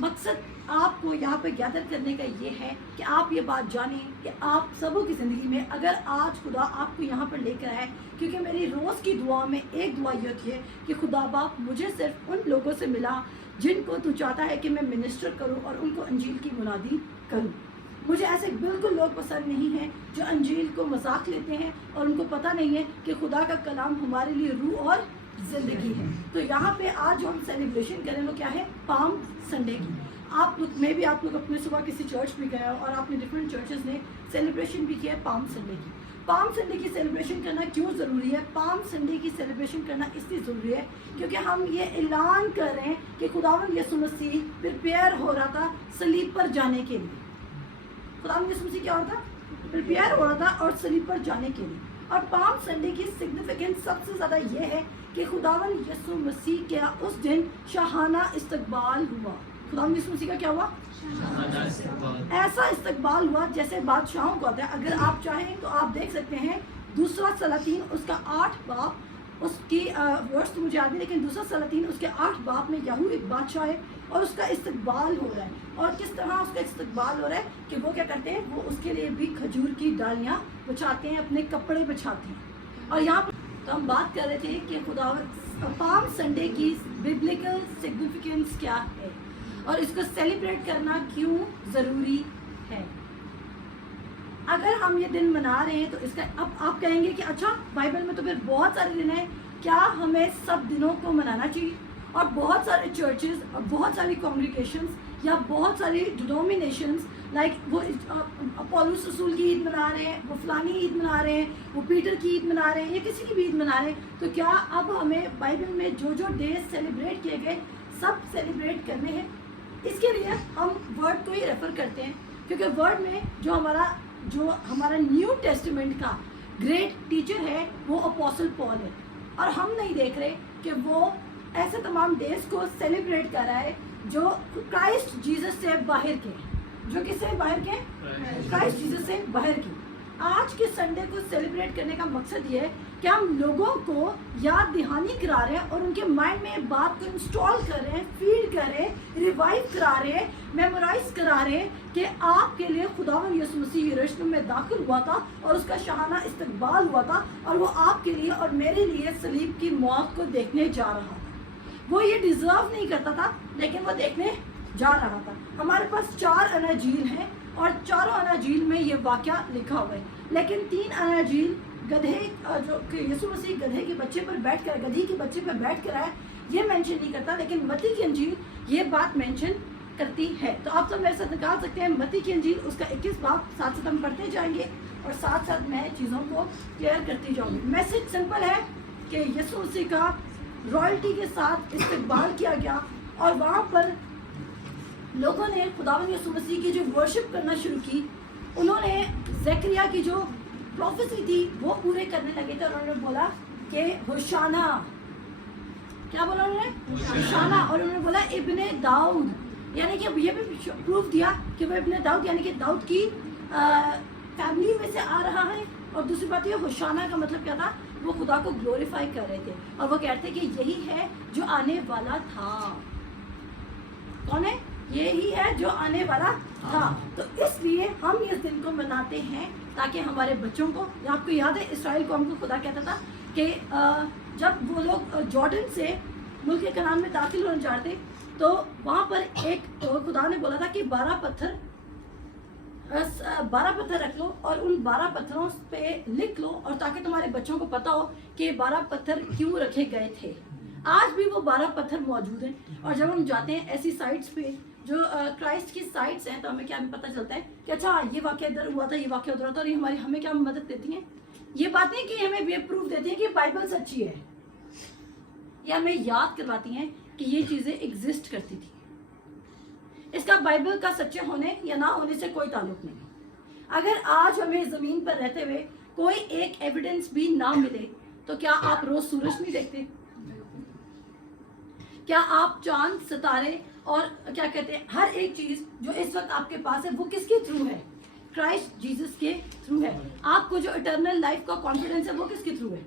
مقصد آپ کو یہاں پہ گیدر کرنے کا یہ ہے کہ آپ یہ بات جانیں کہ آپ سبوں کی زندگی میں اگر آج خدا آپ کو یہاں پر لے کر آئے، کیونکہ میری روز کی دعا میں ایک دعا یہ ہوتی ہے کہ خدا باپ مجھے صرف ان لوگوں سے ملا جن کو تو چاہتا ہے کہ میں منسٹر کروں اور ان کو انجیل کی منادی کروں. مجھے ایسے بالکل لوگ پسند نہیں ہیں جو انجیل کو مذاق لیتے ہیں اور ان کو پتہ نہیں ہے کہ خدا کا کلام ہمارے لیے روح اور زندگی ہے. تو یہاں پہ آج جو ہم سیلیبریشن کریں وہ کیا ہے؟ پام سنڈے کی. آپ لوگ میں بھی آپ لوگ اپنے صبح کسی چرچ بھی گئے اور آپ نے ڈفرینٹ چرچز نے سیلیبریشن بھی کیا ہے پام سنڈے کی. پام سنڈے کی سیلیبریشن کرنا کیوں ضروری ہے؟ پام سنڈے کی سیلیبریشن کرنا اس لیے ضروری ہے کیونکہ ہم یہ اعلان کر رہے ہیں کہ خداوند یسوع مسیح پریپیئر ہو رہا تھا صلیب پر جانے کے لیے. خداوند یسوع مسیح کیا ہو رہا تھا؟ پریپیئر ہو رہا تھا اور صلیب پر جانے کے لیے. اور پام سنڈے کی سگنیفیکنس سب سے زیادہ یہ ہے کہ خداوند یسوع مسیح کا اس دن شاہانہ استقبال ہوا. خداوند یسوع مسیح کا کیا ہوا؟ ایسا استقبال ہوا جیسے بادشاہوں کو ہوتا ہے. اگر آپ چاہیں تو آپ دیکھ سکتے ہیں دوسرا سلاطین اس کا 8 باب، اس کی ورڈز تو مجھے یاد نہیں، لیکن دوسرا سلاطین اس کے 8 باب میں یہو ایک بادشاہ ہے اور اس کا استقبال ہو رہا ہے. اور کس طرح اس کا استقبال ہو رہا ہے کہ وہ کیا کرتے ہیں؟ وہ اس کے لیے بھی کھجور کی ڈالیاں بچھاتے ہیں، اپنے کپڑے بچھاتے ہیں. اور یہاں پر تو ہم بات کر رہے تھے کہ خداوند پام سنڈے کی ببلیکل سگنیفیکنس کیا ہے اور اس کو سیلیبریٹ کرنا کیوں ضروری ہے. اگر ہم یہ دن منا رہے ہیں تو اس کا اب آپ کہیں گے کہ اچھا بائبل میں تو پھر بہت سارے دن ہیں، کیا ہمیں سب دنوں کو منانا چاہیے؟ اور بہت سارے چرچز اور بہت ساری کانگریگیشنز یا بہت ساری ڈینومینیشنز لائک وہ پولس رسول کی عید منا رہے ہیں، وہ فلانی عید منا رہے ہیں، وہ پیٹر کی عید منا رہے ہیں، یا کسی کی بھی عید منا رہے ہیں. تو کیا اب ہمیں بائبل میں جو ڈیز سیلیبریٹ کیے گئے سب سیلیبریٹ کرنے ہیں؟ اس کے لیے ہم ورڈ کو ہی ریفر کرتے ہیں کیونکہ ورڈ میں جو ہمارا نیو ٹیسٹمنٹ کا گریٹ ٹیچر ہے وہ اپوسل پال ہے. اور ہم نہیں دیکھ رہے کہ وہ ایسے تمام ڈیز کو سیلیبریٹ کر رہا ہے جو کرائسٹ جیزس سے باہر کے ہیں. جو کس سے باہر کے؟ کرائسٹ جیزس سے باہر کے. آج کے سنڈے کو سیلیبریٹ کرنے کا مقصد یہ ہے کہ ہم لوگوں کو یاد دہانی کرا رہے ہیں اور ان کے مائنڈ میں بات کو انسٹال کر رہے ہیں، فیڈ کر رہے ہیں، ریوائیو کرا رہے ہیں، میمورائز کرا رہے ہیں کہ آپ کے لیے خداوند یسوع مسیح یروشلم میں داخل ہوا تھا اور اس کا شاہانہ استقبال ہوا تھا اور وہ آپ کے لیے اور میرے لیے صلیب کی موت کو دیکھنے جا رہا تھا. وہ یہ ڈیزرو نہیں کرتا تھا لیکن وہ دیکھنے جا رہا تھا. ہمارے پاس 4 اناجیل ہیں اور چاروں اناجیل میں یہ واقعہ لکھا ہوا ہے، لیکن 3 اناجیل گدھے جو کہ یسوع مسیح گدھے کے بچے پر بیٹھ کر گدھی کے بچے پر بیٹھ کر آئے یہ مینشن نہیں کرتا، لیکن متی کی انجیل یہ بات مینشن کرتی ہے. تو آپ سب میرے ساتھ نکال سکتے ہیں متی کی انجیل اس کا 21 باب، ساتھ ساتھ ہم پڑھتے جائیں گے اور ساتھ ساتھ میں چیزوں کو کلیئر کرتی جاؤں گی. میسج سمپل ہے کہ یسوع مسیح کا رائلٹی کے ساتھ استقبال کیا گیا اور وہاں پر لوگوں نے خداوند یسوع مسیح کی جو ورشپ کرنا شروع کی. انہوں نے زکریا کی جو پروفیسی تھی وہ پورے کرنے لگے تھے اور انہوں نے بولا کہ ہوشانہ، کیا بولا انہوں نے؟ ہوشانہ. اور انہوں نے بولا ابن داؤد، یعنی کہ یہ بھی پروف دیا کہ وہ ابن داؤد یعنی کہ داؤد کی فیملی میں سے آ رہا ہے. اور دوسری بات یہ ہوشانہ کا مطلب کیا تھا؟ وہ خدا کو گلوریفائی کر رہے تھے اور وہ کہتے کہ یہی ہے جو آنے والا تھا. کون ہے؟ یہی ہے جو آنے والا تھا. تو اس لیے ہم اس دن کو مناتے ہیں تاکہ ہمارے بچوں کو، آپ کو یاد ہے اسرائیل قوم کو خدا کہتا تھا کہ جب وہ لوگ جارڈن سے ملک کنعان میں داخل ہونے جاتے تو وہاں پر ایک خدا نے بولا تھا کہ 12 پتھر رکھ لو اور ان 12 پتھروں پہ لکھ لو اور تاکہ تمہارے بچوں کو پتا ہو کہ 12 پتھر کیوں رکھے گئے تھے. آج بھی وہ 12 پتھر موجود ہیں اور جب ہم جاتے ہیں ایسی سائٹس پہ جو کرائسٹ کی سائٹس ہیں تو ہمیں کیا پتہ چلتا ہے کہ اچھا یہ واقعہ ادھر ہوا تھا، یہ واقعہ ادھر ہوتا ہے. اور یہ ہمیں کیا مدد دیتی ہیں؟ یہ باتیں کہ ہمیں یہ پروف دیتی ہیں کہ بائبل سچی ہے. یہ ہمیں یاد کرواتی ہیں کہ یہ چیزیں ایگزسٹ کرتی تھی. اس کا بائبل کا سچے ہونے یا نہ ہونے سے کوئی تعلق نہیں. اگر آج ہمیں زمین پر رہتے ہوئے کوئی ایک ایویڈنس بھی نہ ملے تو کیا آپ روز سورج نہیں دیکھتے؟ کیا آپ چاند، ستارے اور کیا کہتے ہیں ہر ایک چیز جو اس وقت آپ کے پاس ہے وہ کس کے تھرو ہے؟ کرائسٹ جیزس کے تھرو ہے. آپ کو جو اٹرنل لائف کا کانفیڈنس ہے وہ کس کے تھرو ہے؟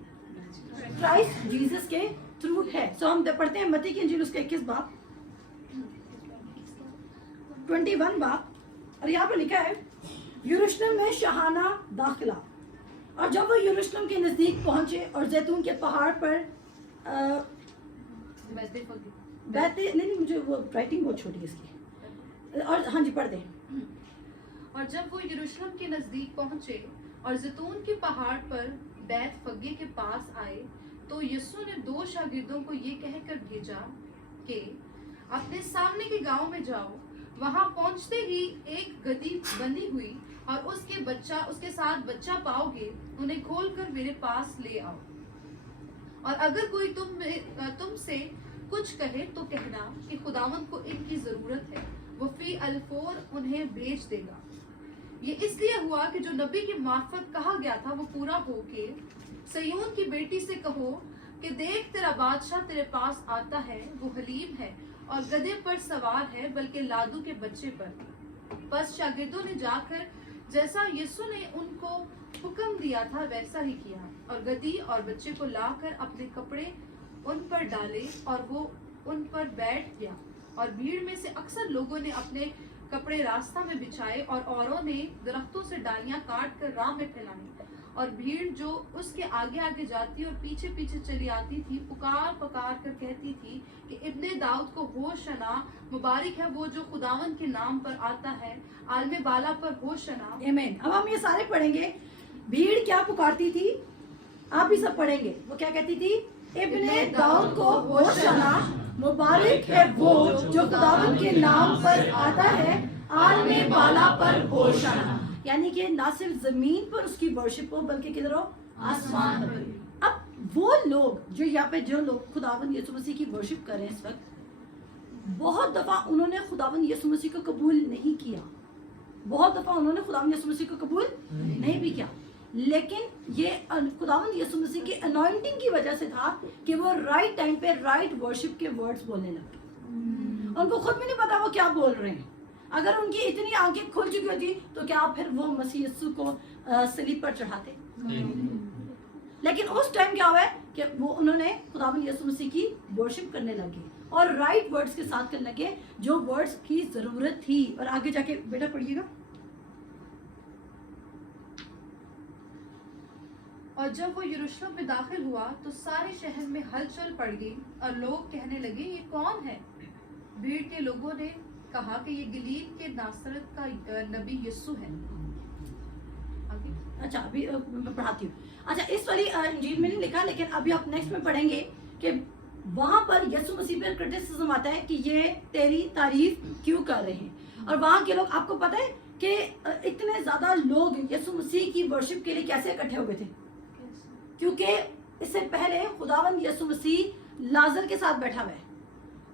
کرائسٹ جیزس کے تھرو ہے. سو ہم پڑھتے ہیں متی کی انجیل اس کا 21 باب. 21 बात, और यहाँ पे लिखा है यरूशलेम में शाहाना दाखिला। और जब वो यरूशलेम के नज़दीक पहुँचे और जैतून के पहाड़ पर बैठे, नहीं मुझे वो राइटिंग बहुत छोटी है इसकी, और हाँ जी पढ़ दें। और जब वो यरूशलेम के नजदीक पहुंचे और जैतून के पहाड़ पर बैत फगे के पास आए, तो यीशु ने 2 शागिर्दों को ये कहकर भेजा कि अपने सामने के गांव में जाओ, वहां पहुंचते ही एक गदही बंधी हुई और उसके साथ बच्चा पाओगे, उन्हें खोलकर मेरे पास ले आओ। और अगर कोई तुमसे कुछ कहे तो कहना कि खुदावंद को इनकी जरूरत है, वो फी अलफोर उन्हें भेज देगा। ये इसलिए हुआ कि जो नबी की मार्फत कहा गया था वो पूरा होके, सयोन की बेटी से कहो कि देख तेरा बादशाह तेरे पास आता है, वो हलीम है और गधे पर सवार है, बल्कि लादू के बच्चे पर। बस शागिर्दों ने जाकर जैसा यीशु ने उनको हुक्म दिया था वैसा ही किया, और गधी और बच्चे को लाकर अपने कपड़े उन पर डाले और वो उन पर बैठ गया। और भीड़ में से अक्सर लोगों ने अपने कपड़े रास्ता में बिछाए और औरों ने दरख्तों से डालियां काट कर राह में फैलाई। और भीड़ जो उसके आगे आगे जाती और पीछे पीछे चली आती थी, पुकार पुकार कर कहती थी कि इब्ने दाऊद को होशना, मुबारक है वो जो खुदावन के नाम पर आता है, आलमे बाला पर होशना। आमीन। अब हम ये सारे पढ़ेंगे। भीड़ क्या पुकारती थी, आप भी सब पढ़ेंगे। वो क्या कहती थी? इब्ने दाऊद को होशना, मुबारक है वो जो खुदावन के नाम पर आता है, आलमे बाला पर होशना। यानी कि ना सिर्फ जमीन पर उसकी वर्शिप हो, बल्कि किधर हो? आसमान पर। अब वो लोग जो लोग खुदावन यीशु मसीह की वर्शिप कर रहे हैं इस वक्त, बहुत दफा उन्होंने खुदावन यीशु मसीह को कबूल नहीं किया, बहुत दफा उन्होंने खुदावन यीशु मसीह को कबूल नहीं भी किया। लेकिन ये खुदावन यीशु मसीह की अनॉइंटिंग की वजह से था कि वो राइट टाइम पे राइट वर्शिप के वर्ड्स बोलने लगे। उनको खुद भी नहीं पता वो क्या बोल रहे हैं। अगर उनकी इतनी आंखें खुल चुकी होती तो क्या फिर वो मसीह यीशु को सलीब पर चढ़ाते? लेकिन उस टाइम क्या हुआ है कि वो उन्होंने खुदावन यीशु मसीह की वर्शिप करने लगे और राइट वर्ड्स के साथ करने लगे, जो वर्ड्स की जरूरत थी। और आगे जाके बेटा पढ़िएगा। और जब वो यरूशलेम में दाखिल हुआ तो सारे शहर में हलचल पड़ गई और लोग कहने लगे ये कौन है? भीड़ के लोगों ने कहा कि ये गलील के नासरत का नबी यीशु है। आगे? अच्छा अभी मैं पढ़ाती हूँ। अच्छा इस वाली इंजील में नहीं लिखा, लेकिन अभी आप नेक्स्ट में पढ़ेंगे कि वहां पर यीशु मसीह पर क्रिटिसिज्म आता है कि ये तेरी तारीफ क्यों कर रहे हैं। और वहां के लोग, आपको पता है कि इतने ज्यादा लोग यीशु मसीह की वर्शिप के लिए कैसे इकट्ठे हुए थे? क्योंकि इससे पहले खुदावन यीशु मसीह लाजर के साथ बैठा हुआ है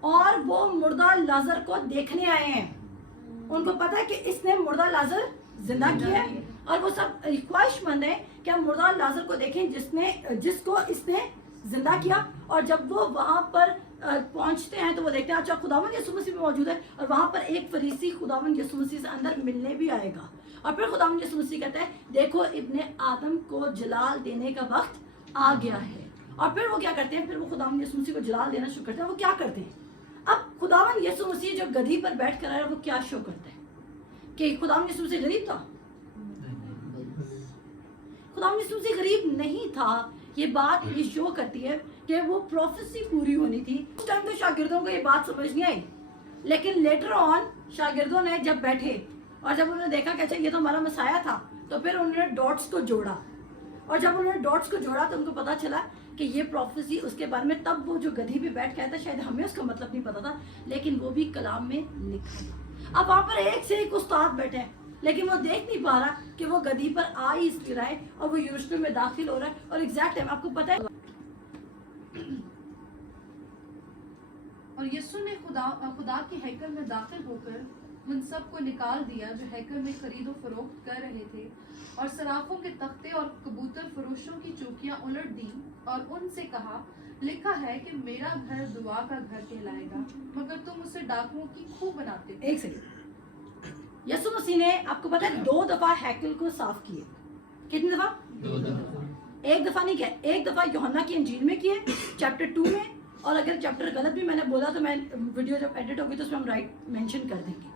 और वो मुर्दा लाजर को देखने आए हैं। उनको पता है कि इसने मुर्दा लाजर जिंदा किया है और वो सब ख्वाहिशमंद है कि हम मुर्दा लाजर को देखें जिसको इसने जिंदा किया। और जब वो वहां पर पहुंचते हैं तो वो देखते हैं अच्छा खुदावन यीशु मसीह में मौजूद है, और वहां पर एक फरीसी खुदावन यीशु मसीह से अंदर मिलने भी आएगा। और फिर खुदावन यीशु मसीह कहता है देखो इब्ने आदम को जलाल देने का वक्त आ गया है। और फिर वो क्या करते हैं? फिर वो खुदावन यीशु मसीह को जलाल देना शुरू करते हैं। वो क्या करते हैं? अब खुदावन यीशु मसीह जो गधी पर बैठ कर आया वो क्या शो करता है कि खुदावन यीशु मसीह गरीब था? खुदावन यीशु मसीह गरीब नहीं था। ये बात ये शो करती है कि वो प्रोफेसी पूरी होनी थी। उस टाइम तो शागिर्दों को ये बात समझ नहीं आई, लेकिन लेटर ऑन शागिर्दों ने जब बैठे और जब उन्होंने देखा कि अच्छा ये तो हमारा मसाया था, तो फिर उन्होंने डॉट्स को जोड़ा। और जब उन्होंने डॉट्स को जोड़ा तो उनको पता चला कि ये प्रोफेसी उसके बारे में, तब वो जो गधी पे बैठ के आया था शायद हमें उसका मतलब नहीं पता था, लेकिन वो भी कलाम में लिखा था। अब वहां पर एक से एक उस्ताद बैठे हैं, लेकिन वो देख नहीं पा रहा कि वो गधी पर आ ही इसलिए रहा है और वो यरूशलेम में दाखिल हो रहा है। और एग्जैक्ट टाइम आपको पता है। और यीशु ने खुदा के हैकल में दाखिल होकर उन सब को निकाल दिया जो हैकल में खरीदो फरोख्त कर रहे थे, और सराफों के तख्ते और कबूतर फरोशों की चौकियां उलट दी और उनसे कहा लिखा है कि मेरा घर दुआ का घर कहलाएगा, मगर तुम उसे डाकुओं की खूह बनाते हो। एक सेकंड, यीशु मसीह ने आपको पता है 2 दफा हैकल को साफ किए। कितनी दफा? 2 दफा। एक दफा नहीं किया, एक दफा यूहन्ना की इंजील में किए चैप्टर 2 में, और अगर चैप्टर गलत भी मैंने बोला तो मैं वीडियो जब एडिट होगी तो उसमें हम राइट मेंशन कर देंगे।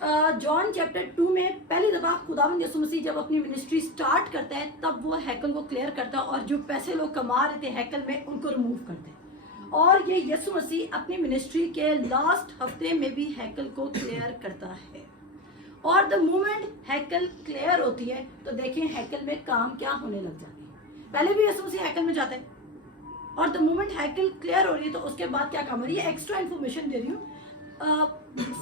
जॉन चैप्टर 2 में पहली दफ़ा खुदावंद यीशु मसीह जब अपनी मिनिस्ट्री स्टार्ट करता है तब वो हैकल को क्लियर करता है और जो पैसे लोग कमा रहे थे हैकल में उनको रिमूव करते हैं। और ये यीशु मसीह अपनी मिनिस्ट्री के लास्ट हफ्ते में भी हैकल को क्लियर करता है। और द मोमेंट हैकल क्लियर होती है तो देखें हैकल में काम क्या होने लग जाती है। पहले भी यीशु मसीह हैकल में जाते हैं और द मोमेंट हैकल क्लियर हो रही है तो उसके बाद क्या काम हो रही है। एक्स्ट्रा इन्फॉर्मेशन दे रही हूँ।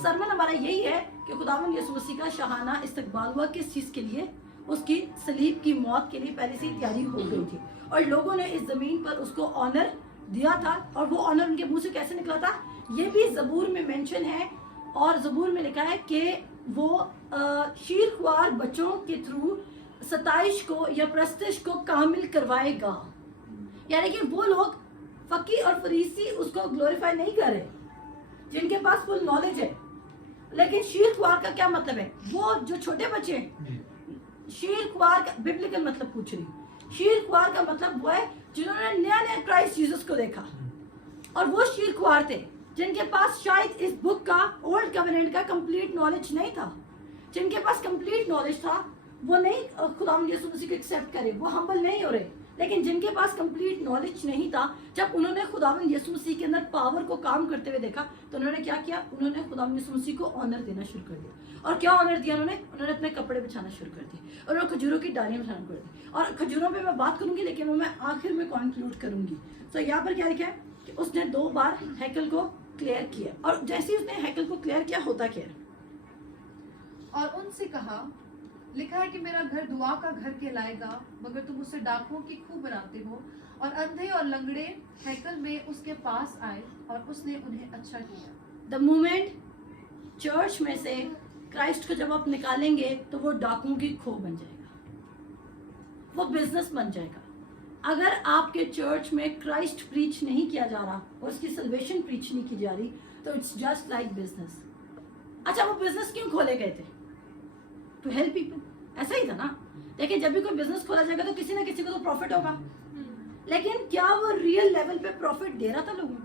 सरमन हमारा यही है कि खुदावंद यीशु मसीह का शाहाना इस्तकबाल हुआ किस चीज़ के लिए, उसकी सलीब की मौत के लिए पहले से ही तैयारी हो गई थी और लोगों ने इस ज़मीन पर उसको ऑनर दिया था। और वो ऑनर उनके मुंह से कैसे निकला था ये भी ज़बूर में मेंशन है। और ज़बूर में लिखा है कि वो शीरख्वार बच्चों के थ्रू सताइश को या प्रस्तिश को कामिल करवाएगा। यानी कि वो लोग फकी और फरीसी उसको ग्लोरीफाई नहीं कर रहे जिनके पास फुल नॉलेज है। लेकिन शीरख्वार का क्या मतलब है, वो जो छोटे बच्चे हैं। शीरख्वार का बिब्लिकल मतलब पूछ रही, शीरख्वार का मतलब वो है जिन्होंने नया नया क्राइस्ट जीसस को देखा और वो शीरख्वार थे जिनके पास शायद इस बुक का ओल्ड कवेनेंट का कंप्लीट नॉलेज नहीं था। जिनके पास कंप्लीट नॉलेज था वो नहीं खुदावंद यीशु मसीह को एक्सेप्ट करे, वो हम्बल नहीं हो रहे। लेकिन जिनके पास कंप्लीट नॉलेज नहीं था, जब उन्होंने खुदावंद यीशु मसीह के अंदर पावर को काम करते हुए देखा तो उन्होंने क्या किया, उन्होंने खुदावंद यीशु मसीह को ऑनर देना शुरू कर दिया। और क्या ऑनर दिया उन्होंने अपने कपड़े बिछाना शुरू कर दिए और उन्होंने खजूरों की डालियां बिछाना शुरू कर दी। और खजूरों पे मैं बात करूंगी लेकिन वो मैं आखिर में कंक्लूड करूंगी। तो यहाँ पर क्या लिखा है कि उसने 2 बार हैकल को क्लियर किया और जैसे ही उसने हैकल को क्लियर किया होता क्या, और उनसे कहा, लिखा है कि मेरा घर दुआ का घर कहलाएगा, मगर तुम उसे डाकुओं की खूह बनाते हो। और अंधे और लंगड़े हैकल में उसके पास आए और उसने उन्हें अच्छा किया। द मोमेंट चर्च में से क्राइस्ट को जब आप निकालेंगे तो वो डाकुओं की खो बन जाएगा, वो बिजनेस बन जाएगा। अगर आपके चर्च में क्राइस्ट प्रीच नहीं किया जा रहा और उसकी सल्वेशन प्रीच नहीं की जा रही तो इट्स जस्ट लाइक बिजनेस। अच्छा, वो बिजनेस क्यों खोले गए थे? टू हेल्प पीपल, ऐसा ही था ना। लेकिन जब भी कोई बिजनेस खोला जाएगा तो किसी ना किसी को तो प्रॉफिट होगा। लेकिन क्या वो रियल लेवल पे प्रॉफिट दे रहा था लोगों को?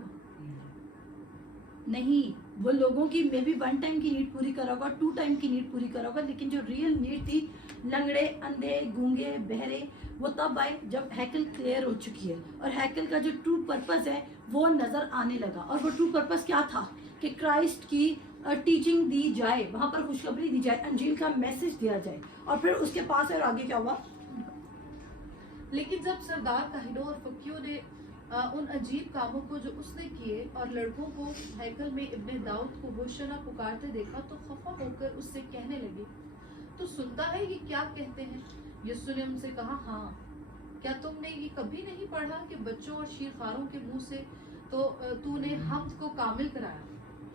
नहीं, वो लोगों की मे बी 1 टाइम की नीड पूरी करा होगा, 2 टाइम की नीड पूरी करा होगा। लेकिन जो रियल नीड थी, लंगड़े, अंधे, गूंगे, बहरे, वो तब आए जब हैकल क्लियर हो चुकी है और हैकल का जो ट्रू पर्पस है वो नजर आने लगा। और वो ट्रू पर्पस क्या था कि क्राइस्ट की टीचिंग दी जाए, वहां पर खुशखबरी दी जाए, अंजील का मैसेज दिया जाए। और फिर उसके पास है और आगे क्या हुआ। लेकिन जब सरदार काहिनों और फकीरों ने उन अजीब कामों को जो उसने किए और लड़कों को हैकल में इब्ने दाऊद को होशना पुकारते देखा तो खफा होकर उससे कहने लगे, तो सुनता है ये क्या कहते हैं? यीशु ने उनसे कहा, हाँ, क्या तुमने ये कभी नहीं पढ़ा कि बच्चों और शीरखारों के मुंह से तो तूने हम्द को कामिल कराया?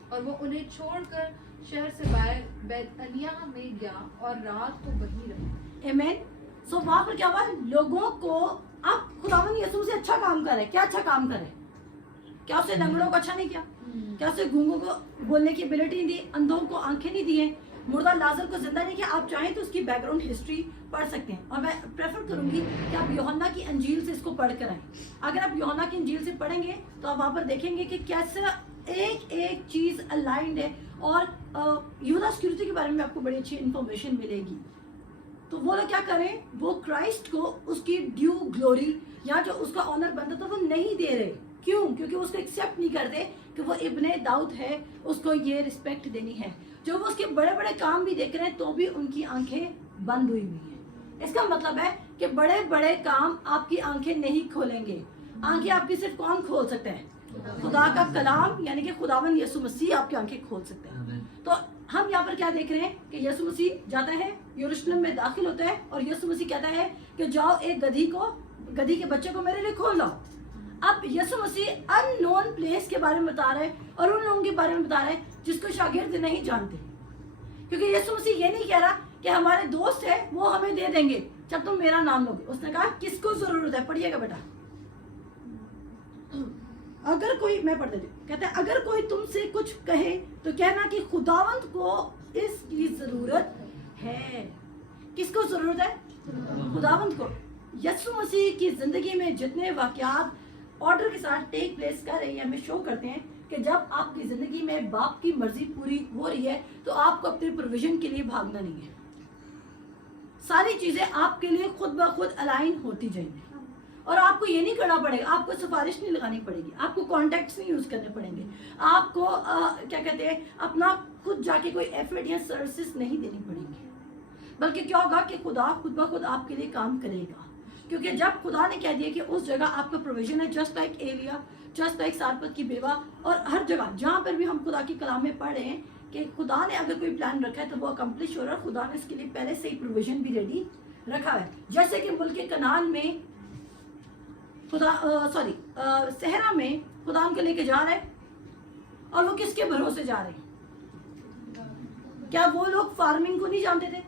और वो उन्हें छोड़कर शहर से बाहर बैतनिया में गया और रात को वहीं रहा। आमीन। सो वहां पर क्या हुआ, लोगों को अब खुदावंद यीशु से अच्छा काम करे। क्या अच्छा काम करे? क्या उसे लंगड़ों को अच्छा नहीं किया? क्या उसे गूंगों को बोलने की एबिलिटी नहीं दी? अंधों को आंखें नहीं दी है? मुर्दा लाजर को जिंदा नहीं किया? आप चाहें तो उसकी बैकग्राउंड हिस्ट्री पढ़ सकते हैं और मैं प्रेफर करूंगी कि आप यूहन्ना की अंजील से इसको पढ़ कर आए। अगर आप यूहन्ना की अंजील से पढ़ेंगे तो आप वहां पर देखेंगे कि कैसे एक एक चीज अलाइंड है। और यूदा सिक्योरिटी के बारे में आपको बड़ी अच्छी इंफॉर्मेशन मिलेगी। तो वो लोग क्या करें, वो क्राइस्ट को उसकी ड्यू ग्लोरी या जो उसका ऑनर बनता था वो नहीं दे रहे। क्यों? क्योंकि वो उसको एक्सेप्ट नहीं करते कि वो इब्ने दाऊद है, उसको ये रिस्पेक्ट देनी है। जो वो उसके बड़े बड़े काम भी देख रहे हैं तो भी उनकी आंखें बंद हुई हुई हैं। इसका मतलब है कि बड़े बड़े काम आपकी आंखें नहीं खोलेंगे। आंखें आपकी सिर्फ कौन खोल सकते हैं? खुदा का कलाम, यानी कि खुदावंद यीशु मसीह आपकी आंखें खोल सकते हैं। तो हम यहाँ पर क्या देख रहे हैं कि यीशु मसीह जाता है, यरूशलेम में दाखिल होता है और यीशु मसीह कहता है कि जाओ एक गधी के बच्चे को मेरे लिए खोल लाओ। अब यीशु मसीह अननोन प्लेस के बारे में बता रहे हैं और उन लोगों के बारे में बता रहे हैं जिसको शागिर्द नहीं जानते। क्योंकि यीशु मसीह ये नहीं कह रहा कि हमारे दोस्त है वो हमें दे देंगे जब तुम मेरा नाम लोगे। उसने कहा किसको जरूरत है? पढ़िएगा बेटा। अगर कोई, मैं पढ़ देती हूँ, कहते हैं अगर कोई तुमसे कुछ कहे तो कहना कि खुदावंत को इसकी जरूरत है। किसको जरूरत है? खुदावंत को। यीशु मसीह की जिंदगी में जितने वाकयात ऑर्डर के साथ टेक प्लेस कर रहे हैं, हमें शो करते हैं کہ جب آپ کی زندگی میں باپ کی مرضی پوری ہو رہی ہے تو آپ کو اپنے پروویژن کے لیے بھاگنا نہیں ہے. ساری چیزیں آپ کے لیے خود بخود الائن ہوتی جائیں گی اور آپ کو یہ نہیں کرنا پڑے گا, آپ کو سفارش نہیں لگانی پڑے گی, آپ کو کانٹیکٹس نہیں یوز کرنے پڑیں گے, آپ کو کیا کہتے ہیں اپنا خود جا کے کوئی ایفرٹ یا سروسز نہیں دینی پڑیں گی, بلکہ کیا ہوگا کہ خدا خود بخود آپ کے لیے کام کرے گا. کیونکہ جب خدا نے کہہ دیا کہ اس جگہ آپ کا پروویژن ہے, جسٹ لائک ایلیا, جسٹ لائک سارپت کی بیوہ, اور ہر جگہ جہاں پر بھی ہم خدا کی کلام میں پڑھ رہے ہیں کہ خدا نے اگر کوئی پلان رکھا ہے تو وہ اکمپلش ہو رہا ہے, خدا نے اس کے لیے پہلے سے ہی پروویژن بھی ریڈی رکھا ہے. جیسے کہ ملک کنعان میں خدا صحرا میں خدا ان کو لے کے جا رہا ہے, اور وہ کس کے بھروسے جا رہے ہیں؟ کیا وہ لوگ فارمنگ کو نہیں جانتے تھے؟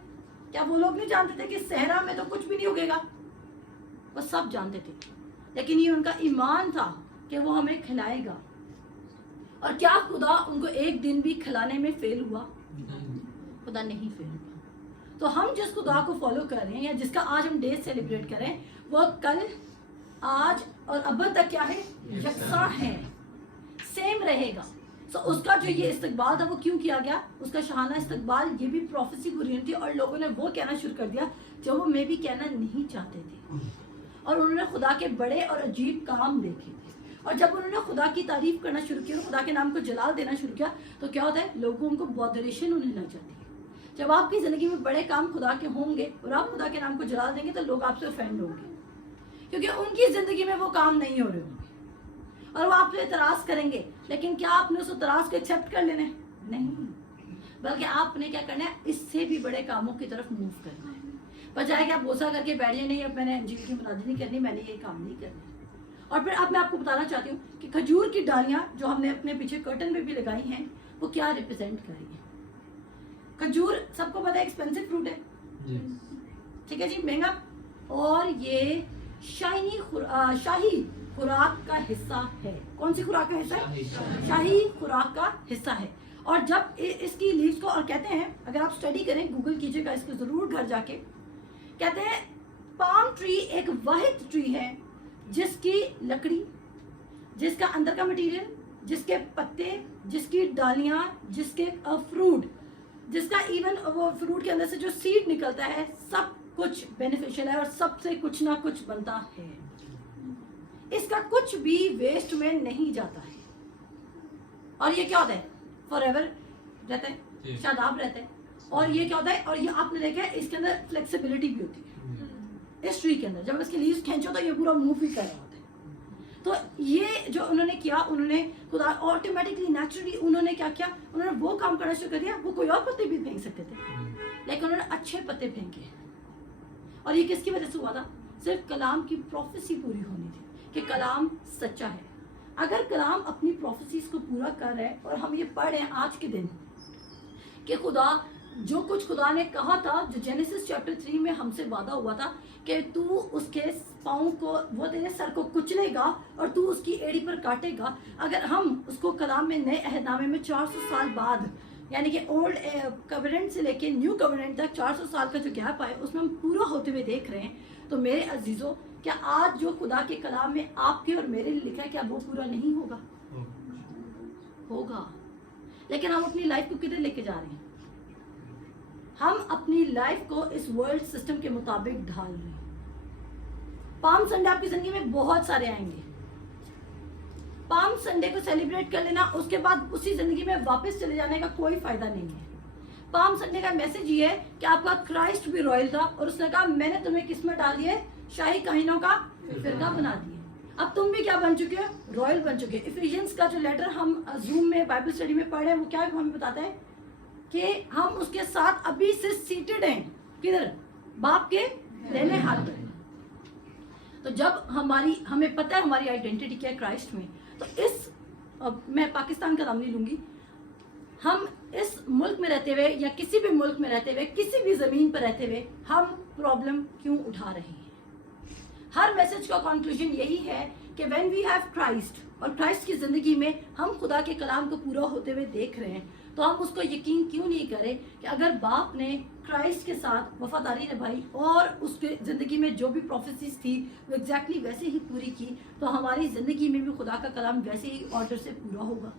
کیا وہ لوگ نہیں جانتے تھے کہ صحرا میں تو کچھ بھی نہیں اگے گا؟ وہ سب جانتے تھے, لیکن یہ ان کا ایمان تھا کہ وہ ہمیں کھلائے گا. اور کیا خدا ان کو ایک دن بھی کھلانے میں فیل ہوا؟ خدا نہیں فیل ہوا. تو ہم جس خدا کو فالو کر رہے ہیں یا جس کا آج ہم ڈے سیلیبریٹ کریں, وہ کل آج اور ابد تک کیا ہے؟ یکساں ہے, سیم رہے گا. سو اس کا جو یہ استقبال تھا وہ کیوں کیا گیا؟ اس کا شاہانہ استقبال, یہ بھی پروفیسی پوری ہوئی تھی اور لوگوں نے وہ کہنا شروع کر دیا جو وہ میں بھی کہنا نہیں چاہتے تھے, اور انہوں نے خدا کے بڑے اور عجیب کام دیکھے تھے. اور جب انہوں نے خدا کی تعریف کرنا شروع کی اور خدا کے نام کو جلال دینا شروع کیا تو کیا ہوتا ہے؟ لوگوں کو بودریشن ہونے لگ جاتی ہے. جب آپ کی زندگی میں بڑے کام خدا کے ہوں گے اور آپ خدا کے نام کو جلال دیں گے تو لوگ آپ سے افینڈ ہوں گے, کیونکہ ان کی زندگی میں وہ کام نہیں ہو رہے ہوں گے اور وہ آپ سے اعتراض کریں گے. لیکن کیا آپ نے اس اعتراض کو ایکسیپٹ کر لینا ہے؟ نہیں, بلکہ آپ نے کیا کرنا ہے؟ اس سے بھی بڑے کاموں کی طرف موو کرنا ہے. بجائے کہ آپ غصہ کر کے بیٹھ جائیں نہیں اب میں نے انجیل کی مناظر نہیں کرنی, میں نے یہ کام نہیں کرنا. اور پھر اب میں آپ کو بتانا چاہتی ہوں کہ کھجور کی ڈالیاں جو ہم نے اپنے پیچھے کرٹن میں بھی لگائی ہیں وہ کیا ریپرزینٹ کر رہی ہیں؟ کھجور سب کو پتہ ہے ایکسپینسو فروٹ ہے, ٹھیک ہے جی, مہنگا, اور یہ شاہی خوراک کا حصہ ہے. کون سی خوراک کا حصہ ہے؟ شاہی خوراک کا حصہ ہے. اور جب اس کی لیوز کو, اور کہتے ہیں اگر آپ اسٹڈی کریں, گوگل کیجیے گا اس کو ضرور گھر جا کے, کہتے ہیں پام ٹری ایک واحد ٹری ہے جس کی لکڑی, جس کا اندر کا مٹیریل, جس کے پتے, جس کی ڈالیاں, جس کے فروٹ, جس کا ایون وہ فروٹ کے اندر سے جو سیڈ نکلتا ہے, سب کچھ بینیفیشل ہے اور سب سے کچھ نہ کچھ بنتا ہے. اس کا کچھ بھی ویسٹ میں نہیں جاتا ہے. اور یہ کیا ہوتا ہے؟ فار ایور رہتا ہے, شاداب رہتا ہے. اور یہ کیا ہوتا ہے؟ اور یہ آپ نے دیکھا ہے اس کے اندر فلیکسیبلٹی بھی ہوتی ہے. اس ٹری کے اندر جب اس کے لیوز کھینچو تو یہ پورا موو بھی کر رہا ہوتا ہے. تو یہ جو انہوں نے کیا, انہوں نے خدا آٹومیٹکلی نیچرلی انہوں نے کیا کیا, انہوں نے وہ کام کرنا شروع کر دیا. وہ کوئی اور پتے بھی پھینک سکتے تھے, لیکن انہوں نے اچھے پتے پھینکے. اور یہ کس کی وجہ سے ہوا تھا؟ صرف کلام کی پروفیسی پوری ہونی تھی کہ کلام سچا ہے. اگر کلام اپنی پروفیسیز کو پورا کر رہا ہے, اور ہم یہ پڑھ رہے ہیں آج کے دن کہ خدا جو کچھ خدا نے کہا تھا, جو جینیسس چیپٹر 3 میں ہم سے وعدہ ہوا تھا کہ تو اس کے پاؤں کو, وہ تیرے سر کو کچلے گا اور تو اس کی ایڑی پر کاٹے گا. اگر ہم اس کو کلام میں نئے عہد نامے میں 400 سال بعد, یعنی کہ اولڈ کووننٹ سے لے کے نیو کووننٹ تک 400 سال کا جو گیپ آئے اس میں ہم پورا ہوتے ہوئے دیکھ رہے ہیں, تو میرے عزیزوں کیا آج جو خدا کے کلام میں آپ کے اور میرے لیے لکھا ہے کیا وہ پورا نہیں ہوگا؟ ہوگا. لیکن ہم اپنی لائف کو کدھر لے کے جا رہے ہیں؟ ہم اپنی لائف کو اس ورلڈ سسٹم کے مطابق ڈھال رہے ہیں. پام سنڈے آپ کی زندگی میں بہت سارے آئیں گے. پام سنڈے کو سیلیبریٹ کر لینا, اس کے بعد اسی زندگی میں واپس چلے جانے کا کوئی فائدہ نہیں ہے. پام سنڈے کا میسج یہ ہے کہ آپ کا کرائسٹ بھی رائل تھا, اور اس نے کہا میں نے تمہیں کس میں ڈال دیا ہے؟ شاہی کاہنوں کا فرقہ بنا دیا. اب تم بھی کیا بن چکے ہو؟ رائل بن چکے. ایفیشینز کا جو لیٹر ہم زوم میں بائبل اسٹڈی میں پڑھ رہے ہیں وہ کیا ہمیں بتاتا ہے کہ ہم اس کے ساتھ ابھی سے سیٹڈ ہیں. کدھر؟ باپ کے دہنے ہاتھ پر. تو جب ہمیں پتہ ہے ہماری آئیڈینٹی کیا ہے کرائسٹ میں, تو میں پاکستان کا نام نہیں لوں گی, ہم اس ملک میں رہتے ہوئے یا کسی بھی ملک میں رہتے ہوئے, کسی بھی زمین پر رہتے ہوئے ہم پرابلم کیوں اٹھا رہے ہیں؟ ہر میسج کا کنکلوژن یہی ہے کہ وین وی ہیو کرائسٹ, اور کرائسٹ کی زندگی میں ہم خدا کے کلام کو پورا ہوتے ہوئے دیکھ رہے ہیں, تو ہم اس کو یقین کیوں نہیں کریں کہ اگر باپ نے کرائسٹ کے ساتھ وفاداری نبھائی اور اس کے زندگی میں جو بھی پروفیسیز تھی وہ ایگزیکٹلی ویسے ہی پوری کی, تو ہماری زندگی میں بھی خدا کا کلام ویسے ہی آرڈر سے پورا ہوگا.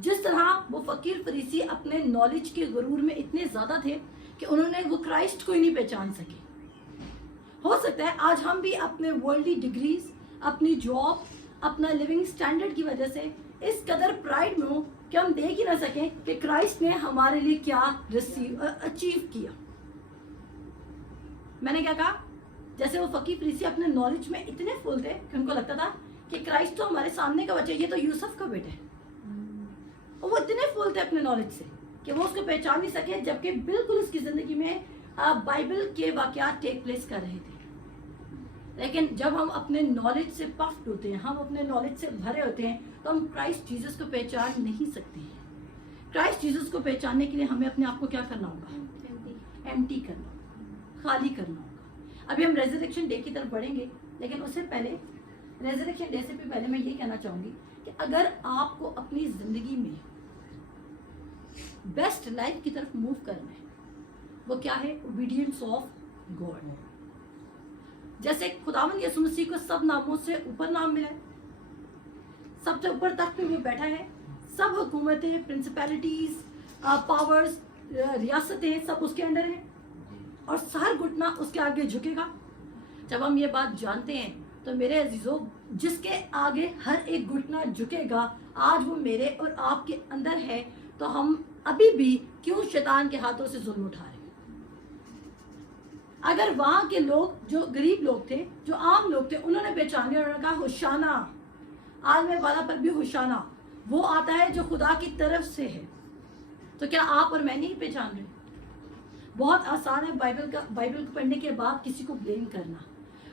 जिस तरह वो फकीर फरीसी अपने नॉलेज के गुरूर में इतने ज़्यादा थे कि उन्होंने वो क्राइस्ट को ही नहीं पहचान सके। हो सकता है आज हम भी अपने वर्ल्डली डिग्रीज, अपनी जॉब, अपना लिविंग स्टैंडर्ड की वजह से इस कदर प्राइड में हो कि हम देख ही ना सकें कि क्राइस्ट ने हमारे लिए क्या अचीव किया। मैंने क्या कहा, जैसे वो फकीर फरीसी अपने नॉलेज में इतने फुल थे कि उनको लगता था कि क्राइस्ट तो हमारे सामने का बच्चा है, ये तो यूसुफ का बेटा है। और वो इतने फुल थे अपने नॉलेज से कि वो उसको पहचान नहीं सके, जबकि बिल्कुल उसकी जिंदगी में बाइबल के वाकयात टेक प्लेस कर रहे थे। लेकिन जब हम अपने नॉलेज से पफ्ड होते हैं, हम अपने नॉलेज से भरे होते हैं, तो हम क्राइस्ट जीसस को पहचान नहीं सकते हैं। क्राइस्ट जीसस को पहचानने के लिए हमें अपने आप को क्या करना होगा? एम्प्टी करना होगा, खाली करना होगा। अभी हम रेजरेक्शन डे की तरफ बढ़ेंगे, लेकिन उससे पहले, रेजरेक्शन डे से भी पहले मैं ये कहना चाहूँगी कि अगर आपको अपनी ज़िंदगी में बेस्ट लाइफ की तरफ मूव करना है, वो क्या है? Obedience of God. जैसे खुदावंद यीशु मसीह को सब नामों से ऊपर नाम मिला है, सबसे ऊपर तख्त पे वो बैठा है, सब हुकूमतें, प्रिंसिपैलिटीज, पावर्स, रियासतें सब उसके अंडर हैं और सार घुटना उसके आगे झुकेगा। जब हम ये बात जानते हैं तो मेरे अजीजों, जिसके आगे हर एक घुटना झुकेगा, आज वो मेरे और आपके अंदर है, तो हम अभी भी क्यों शैतान के हाथों से जुल्म उठा रहे हैं? अगर वहां के लोग, जो गरीब लोग थे, जो आम लोग थे, उन्होंने पहचान लिया, उन्होंने कहा होशाना, आलम वाला पर भी होशाना, वो आता है जो खुदा की तरफ से है, तो क्या आप और मैं नहीं पहचान रहे? बहुत आसान है बाइबल को पढ़ने के बाद किसी को ब्लेम करना,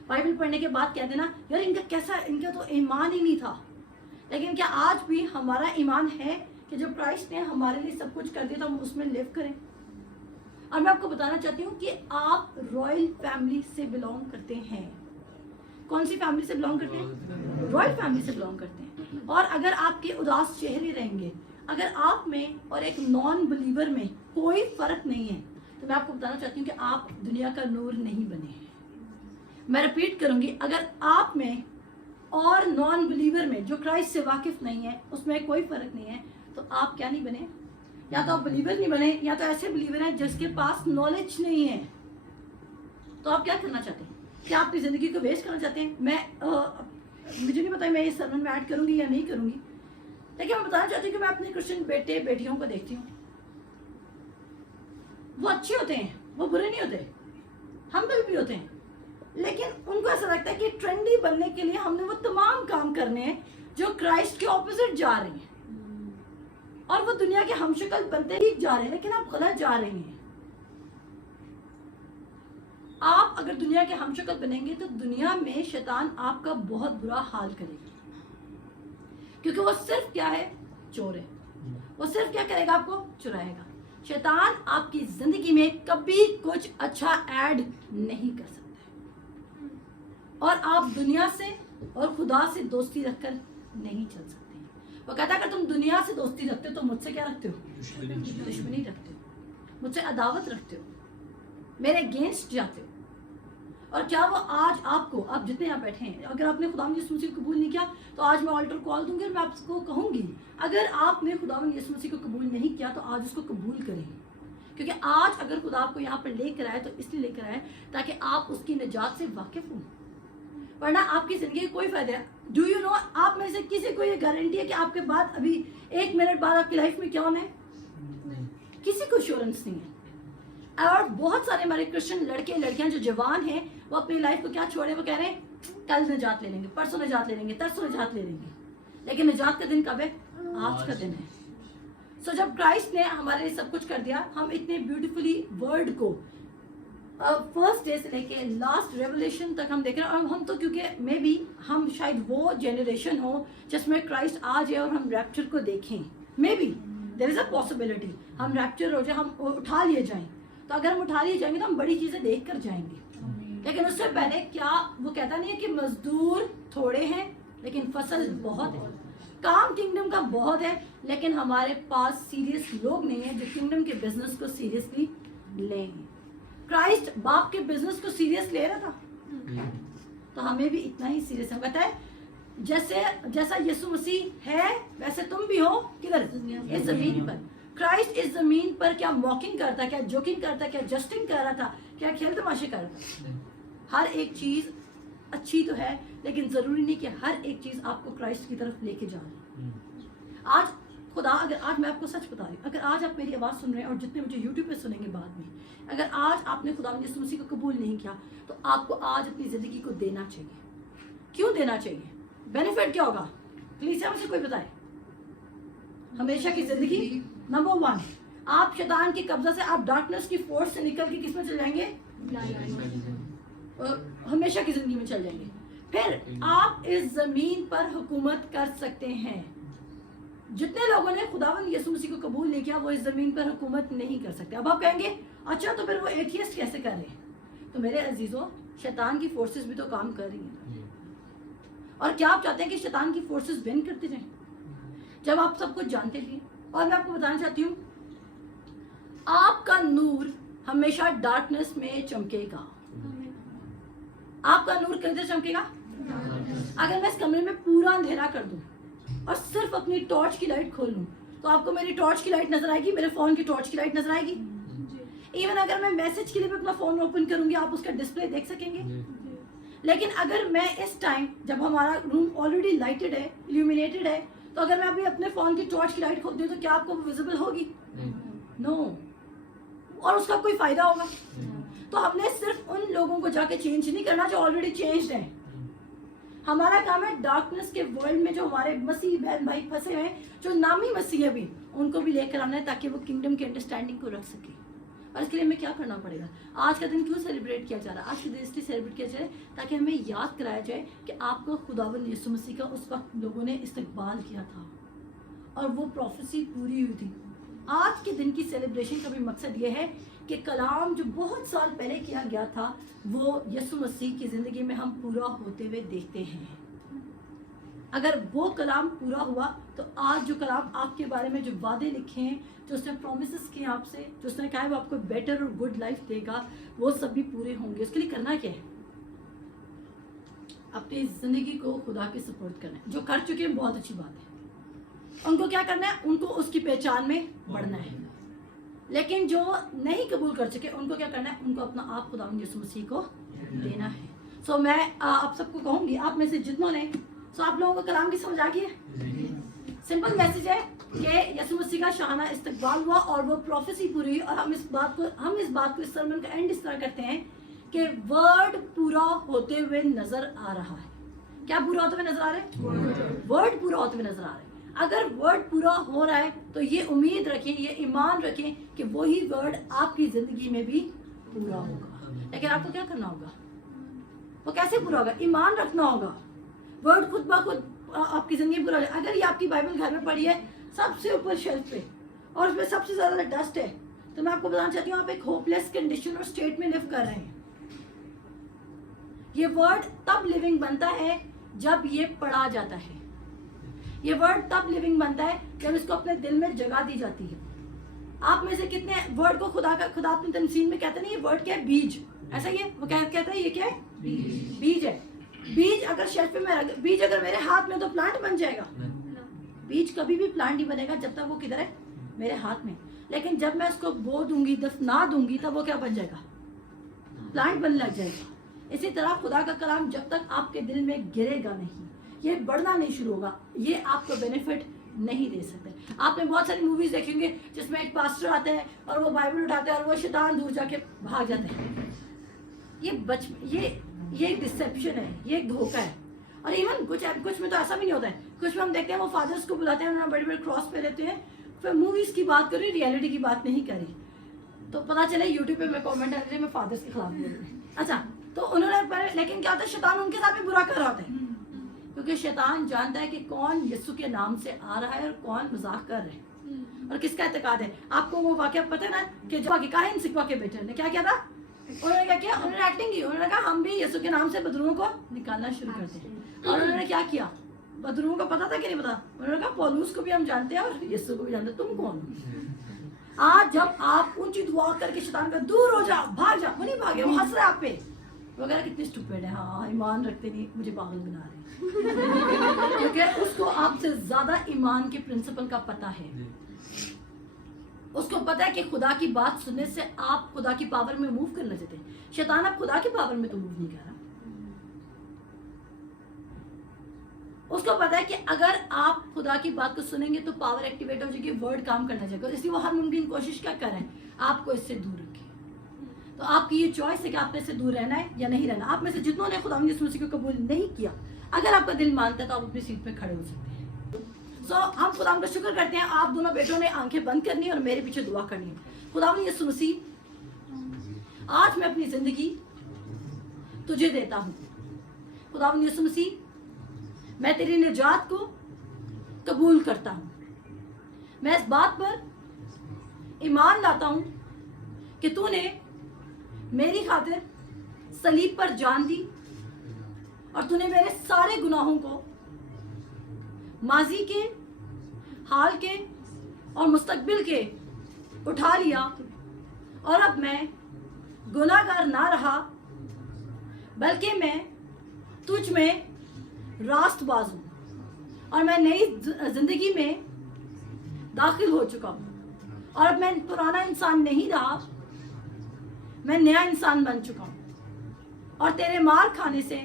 बाइबल पढ़ने के बाद कह देना यार इनका तो ईमान ही नहीं था। लेकिन क्या आज भी हमारा ईमान है कि जब क्राइस्ट ने हमारे लिए सब कुछ कर दिया तो हम उसमें लिव करें? और मैं आपको बताना चाहती हूँ कि आप रॉयल फैमिली से बिलोंग करते हैं। कौन सी फैमिली से बिलोंग करते हैं? रॉयल फैमिली से बिलोंग करते हैं। और अगर आपके उदास चेहरे रहेंगे, अगर आप में और एक नॉन बिलीवर में कोई फर्क नहीं है, तो मैं आपको बताना चाहती हूँ कि आप दुनिया का नूर नहीं बने हैं। मैं रिपीट करूंगी, अगर आप में और नॉन बिलीवर में, जो क्राइस्ट से वाकिफ नहीं है, उसमें कोई फर्क नहीं है, तो आप क्या नहीं बने? या तो आप बिलीवर नहीं बने, या तो ऐसे बिलीवर हैं जिसके पास नॉलेज नहीं है। तो आप क्या करना चाहते हैं? क्या अपनी जिंदगी को वेस्ट करना चाहते हैं? मुझे नहीं पता मैं ये सरमन में ऐड करूंगी या नहीं करूंगी, लेकिन मैं बताना चाहती हूँ कि मैं अपने क्रिश्चियन बेटे बेटियों को देखती हूँ, वो अच्छे होते हैं, वो बुरे नहीं होते, हम्बल भी होते हैं, लेकिन उनको ऐसा लगता है कि ट्रेंडी बनने के लिए हमने वो तमाम काम करने हैं जो क्राइस्ट के ऑपोजिट जा रहे हैं, और वो दुनिया के हमशक्ल बनते ही जा रहे हैं, लेकिन आप गलत जा रहे हैं। आप अगर दुनिया के हमशक्ल बनेंगे तो दुनिया में शैतान आपका बहुत बुरा हाल करेगा, क्योंकि वो सिर्फ क्या है? चोर है। वो सिर्फ क्या करेगा? आपको चुराएगा। शैतान आपकी जिंदगी में कभी कुछ अच्छा ऐड नहीं कर सकता, और आप दुनिया से और खुदा से दोस्ती रखकर नहीं चल सकते। वो कहता है अगर तुम दुनिया से दोस्ती रखते हो तो मुझसे क्या रखते हो? दुश्मनी रखते हो, मुझसे अदावत रखते हो, मेरे अगेंस्ट जाते हो। और क्या वो आज आपको, आप जितने यहाँ बैठे हैं, अगर आपने खुदावंद यीशु मसीह को कबूल नहीं किया, तो आज मैं ऑल्टर कॉल दूंगी और मैं आपको कहूंगी, अगर आपने खुदावंद यीशु मसीह को कबूल नहीं किया तो आज उसको कबूल करें। क्योंकि आज अगर खुदा आपको यहाँ पर लेकर आए तो इसलिए लेकर आए ताकि आप उसकी निजात से वाकिफ हों, वरना आपकी जिंदगी का कोई फायदा है? डू यू नो, आप में से किसी को ये गारंटी है कि आपके बाद अभी 1 मिनट बाद आपकी लाइफ में क्या होना है? किसी को एश्योरेंस नहीं है। और बहुत सारे हमारे क्रिश्चियन लड़के लड़कियां जो जवान हैं, वो अपनी लाइफ को क्या छोड़े? वो कह रहे हैं कल निजात ले लेंगे, परसों निजात ले लेंगे, तरसों निजात ले लेंगे, लेकिन निजात का दिन कब है? आज का दिन है। सो जब क्राइस्ट ने हमारे लिए सब कुछ कर दिया, हम इतने ब्यूटीफुली वर्ड को फर्स्ट डे से लेके लास्ट रेवलेशन तक हम देख रहे हैं। और हम तो, क्योंकि मे बी हम शायद वो जनरेशन हो जिसमें क्राइस्ट आ जाए और हम रैप्चर को देखें, maybe there is a possibility हम रैप्चर हो जाए, हम उठा लिए जाएं। तो अगर हम उठा लिए जाएंगे तो हम बड़ी चीजें देख कर जाएंगे, लेकिन उससे पहले क्या वो कहता नहीं है कि मजदूर थोड़े हैं लेकिन फसल बहुत है, काम किंगडम का बहुत है, लेकिन हमारे पास सीरियस लोग नहीं है जो किंगडम के बिजनेस को सीरियसली लेंगे। क्राइस्ट बाप के बिजनेस को सीरियस ले रहा था, तो हमें भी इतना ही सीरियस है। कहता है जैसा यीशु मसीह है वैसे तुम भी हो किधर, इस जमीन पर। क्राइस्ट इस जमीन पर क्या मॉकिंग करता, क्या जोकिंग करता, क्या जस्टिंग कर रहा था, क्या खेल तमाशे कर रहा था? हर एक चीज अच्छी तो है, लेकिन जरूरी नहीं कि हर एक चीज आपको क्राइस्ट की तरफ लेके जा रही है। आज खुदा, अगर आज मैं आपको सच बता रही हूँ, अगर आज आप मेरी आवाज़ सुन रहे हैं और जितने मुझे यूट्यूब पे सुनेंगे बाद में, अगर आज आपने खुदा यीशु मसीह को कबूल नहीं किया तो आपको आज अपनी ज़िंदगी को देना चाहिए। क्यों देना चाहिए? बेनिफिट क्या होगा? प्लीज मुझे कोई बताए। हमेशा की जिंदगी, नंबर 1, आप शैतान के कब्जा से, आप डार्कनेस की फोर्स से निकल के किस में चल जाएंगे? हमेशा की जिंदगी में चल जाएंगे। फिर आप इस जमीन पर हुकूमत कर सकते हैं। जितने लोगों ने खुदावंद यीशु मसीह को कबूल नहीं किया वो इस जमीन पर हुकूमत नहीं कर सकते। अब आप कहेंगे अच्छा तो फिर वो एथियस्ट कैसे कर रहे हैं? तो मेरे अजीजों, शैतान की फोर्सेस भी तो काम कर रही हैं। और क्या आप चाहते हैं कि शैतान की फोर्सेस बेन करते जाएं? जब आप सब कुछ जानते भी। और मैं आपको बताना चाहती हूँ, आपका नूर हमेशा डार्कनेस में चमकेगा। आपका नूर किधर चमकेगा? अगर मैं इस कमरे में पूरा अंधेरा कर दूं और सिर्फ अपनी टॉर्च की लाइट खोल लूं तो आपको मेरी टॉर्च की लाइट नजर आएगी, मेरे फोन की टॉर्च की लाइट नजर आएगी। इवन अगर मैं मैसेज के लिए भी अपना फोन ओपन करूंगी आप उसका डिस्प्ले देख सकेंगे। लेकिन अगर मैं इस टाइम, जब हमारा रूम ऑलरेडी लाइटेड है, इल्यूमिनेटेड है, तो अगर मैं अभी अपने फोन की टॉर्च की लाइट खोल दूं तो क्या आपको विजिबल होगी? नो। और उसका कोई फायदा होगा? तो हमने सिर्फ उन लोगों को जाके चेंज नहीं करना जो ऑलरेडी चेंज्ड हैं। हमारा काम है डार्कनेस के वर्ल्ड में जो हमारे मसीह बहन भाई फंसे हुए हैं, जो नामी मसीह है भी, उनको भी लेकर आना है ताकि वो किंगडम की अंडरस्टैंडिंग को रख सके। और इसके लिए हमें क्या करना पड़ेगा? आज का दिन क्यों सेलिब्रेट किया जा रहा है? आज के दिन इसलिए सेलिब्रेट किया जाए ताकि हमें याद कराया जाए कि आपको खुदावंद यीशु मसीह का उस वक्त लोगों ने इस्तकबाल किया था और वो प्रोफेसी पूरी हुई थी। आज के दिन की सेलिब्रेशन का भी मकसद ये है कि कलाम जो बहुत साल पहले किया गया था वो यीशु मसीह की ज़िंदगी में हम पूरा होते हुए देखते हैं। अगर वो कलाम पूरा हुआ तो आज जो कलाम आपके बारे में जो वादे लिखे हैं, जो उसने प्रोमिसेस किए आपसे, जो उसने कहा है वो आपको बेटर और गुड लाइफ देगा, वो सब भी पूरे होंगे। उसके लिए करना क्या है? अपनी ज़िंदगी को खुदा के सपोर्ट करना है। जो कर चुके हैं बहुत अच्छी बात है, उनको क्या करना है? उनको उसकी पहचान में बढ़ना है। लेकिन जो नहीं कबूल कर सके उनको क्या करना है? उनको अपना आप खुदावंद यीशु मसीह को देना है। सो मैं आप सबको कहूँगी, आप में से जितनों ने, सो आप लोगों को कलाम की समझ आ गई है? सिंपल मैसेज है कि यीशु मसीह का शाहाना इस्तकबाल हुआ और वो प्रोफेसी पूरी हुई। और हम इस बात को इस सरमन का एंड इस तरह करते हैं कि वर्ड पूरा होते हुए नजर आ रहा है। क्या पूरा होते हुए नजर आ रहा है? वर्ड पूरा होते हुए नजर आ रहा है। अगर वर्ड पूरा हो रहा है तो ये उम्मीद रखें, ये ईमान रखें कि वही वर्ड आपकी जिंदगी में भी पूरा होगा। लेकिन आपको क्या करना होगा? वो कैसे पूरा होगा? ईमान रखना होगा। वर्ड खुद ब खुद आपकी जिंदगी पूरा हो जाए। अगर ये आपकी बाइबल घर में पड़ी है सबसे ऊपर शेल्फ पे और उसमें सबसे ज्यादा डस्ट है, तो मैं आपको बताना चाहती हूँ आप एक होपलेस कंडीशन और स्टेट में लिव कर रहे हैं। ये वर्ड तब लिविंग बनता है जब ये पढ़ा जाता है। ये वर्ड तब लिविंग बनता है जब इसको अपने दिल में जगह दी जाती है। आप में से कितने वर्ड को खुदा अपनी तमसील में कहते नहीं, ये वर्ड क्या है? बीज। ऐसा ही है, वो कहता है ये क्या है? बीज है। बीज अगर शेल्फ में, बीज अगर मेरे हाथ में तो प्लांट बन जाएगा। बीज कभी भी प्लांट नहीं बनेगा जब तक वो किधर है? मेरे हाथ में। लेकिन जब मैं उसको बो दूंगी, दफना दूंगी, तब वो क्या बन जाएगा? प्लांट बनने लग जाएगा। इसी तरह खुदा का कलाम जब तक आपके दिल में गिरेगा नहीं, ये बढ़ना नहीं शुरू होगा, ये आपको बेनिफिट नहीं दे सकते। आपने बहुत सारी मूवीज देखेंगे जिसमें एक पास्टर आता है और वो बाइबल उठाते हैं और वो शैतान दूर जाके भाग जाते हैं। ये डिसेप्शन है, ये एक धोखा है। और इवन कुछ में तो ऐसा भी नहीं होता है। कुछ में हम देखते हैं वो फादर्स को बुलाते हैं, उन्होंने बड़े बड़े क्रॉस पे लेते हैं। फिर मूवीज की बात करी, रियलिटी की बात नहीं करी, तो पता चला यूट्यूब पे मैं कॉमेंट आ रही मैं फादर्स के खिलाफ बोल रही हूँ। अच्छा, तो उन्होंने, लेकिन क्या होता है? शैतान उनके साथ भी बुरा कर रहा होता है, क्योंकि शैतान जानता है कि कौन यीशु के नाम से आ रहा है और कौन मजाक कर रहे हैं और किसका एतकाद है। आपको वो वाकया पता है ना कि जो काहिन सिकवा के बेटे ने क्या किया था? उन्होंने क्या किया? उन्होंने एक्टिंग की। उन्होंने कहा हम भी यीशु के नाम से बदरुओं को निकालना शुरू करते हैं। और उन्होंने क्या किया? बदरुओं को पता था कि नहीं पता? उन्होंने कहा पौलुस को भी हम जानते हैं और यीशु को भी जानते हैं, तुम कौन हो? आज जब आप ऊंची दुआ करके शैतान का दूर हो जाओ, भाग जाओ, वो नहीं भागे, वो हंस रहा है आप पे। वगैरह कितने स्टूपिड है, हाँ ईमान रखते नहीं, मुझे पागल बना रहे हैं क्योंकि उसको आपसे ज़्यादा ईमान के प्रिंसिपल का पता है। उसको पता है कि खुदा की बात सुनने से आप खुदा की पावर में मूव करना चाहते हैं। शैतान आप खुदा की पावर में तो मूव नहीं कर रहा। उसको पता है कि अगर आप खुदा की बात को सुनेंगे तो पावर एक्टिवेट हो जाएगी, वर्ड काम करना चाहिए, इसलिए वो हर मुमकिन कोशिश क्या कर रहे हैं, आपको इससे दूर रखें। तो आपकी ये चॉइस है कि आपने इससे दूर रहना है या नहीं रहना। आप में से जितनों ने खुदा यीशु मसीह को कबूल नहीं किया, अगर आपका दिल मानता है तो आप अपनी सीट पे खड़े हो सकते हैं। हम खुदा का शुक्र करते हैं। आप दोनों बेटों ने आंखें बंद करनी है और मेरे पीछे दुआ करनी है। खुदा यीशु मसीह, आज मैं अपनी जिंदगी तुझे देता हूँ। खुदा यीशु मसीह, मैं तेरी निजात को कबूल करता हूँ। मैं इस बात पर ईमान लाता हूँ कि तूने मेरी खातिर सलीब पर जान दी और तूने मेरे सारे गुनाहों को, माजी के, हाल के और मुस्तकबिल के उठा लिया और अब मैं गुनाहगार ना रहा, बल्कि मैं तुझ में रास्तबाज हूँ और मैं नई जिंदगी में दाखिल हो चुका हूँ और अब मैं पुराना इंसान नहीं रहा, मैं नया इंसान बन चुका हूँ और तेरे मार खाने से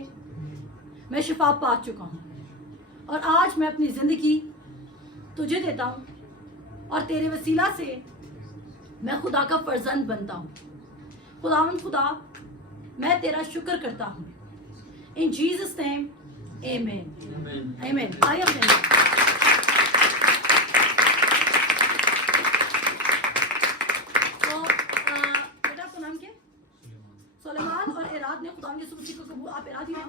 मैं शिफा पा चुका हूँ और आज मैं अपनी ज़िंदगी तुझे देता हूँ और तेरे वसीला से मैं खुदा का फर्जंद बनता हूँ। खुदा, मैं तेरा शुक्र करता हूँ। इन जीसस नेम, आमीन, आमीन। आइए बेटा आपका नाम क्या? सुलेमान और इराद ने खुदा यीशु मसीह को कबूल, आप इराद ही हैं?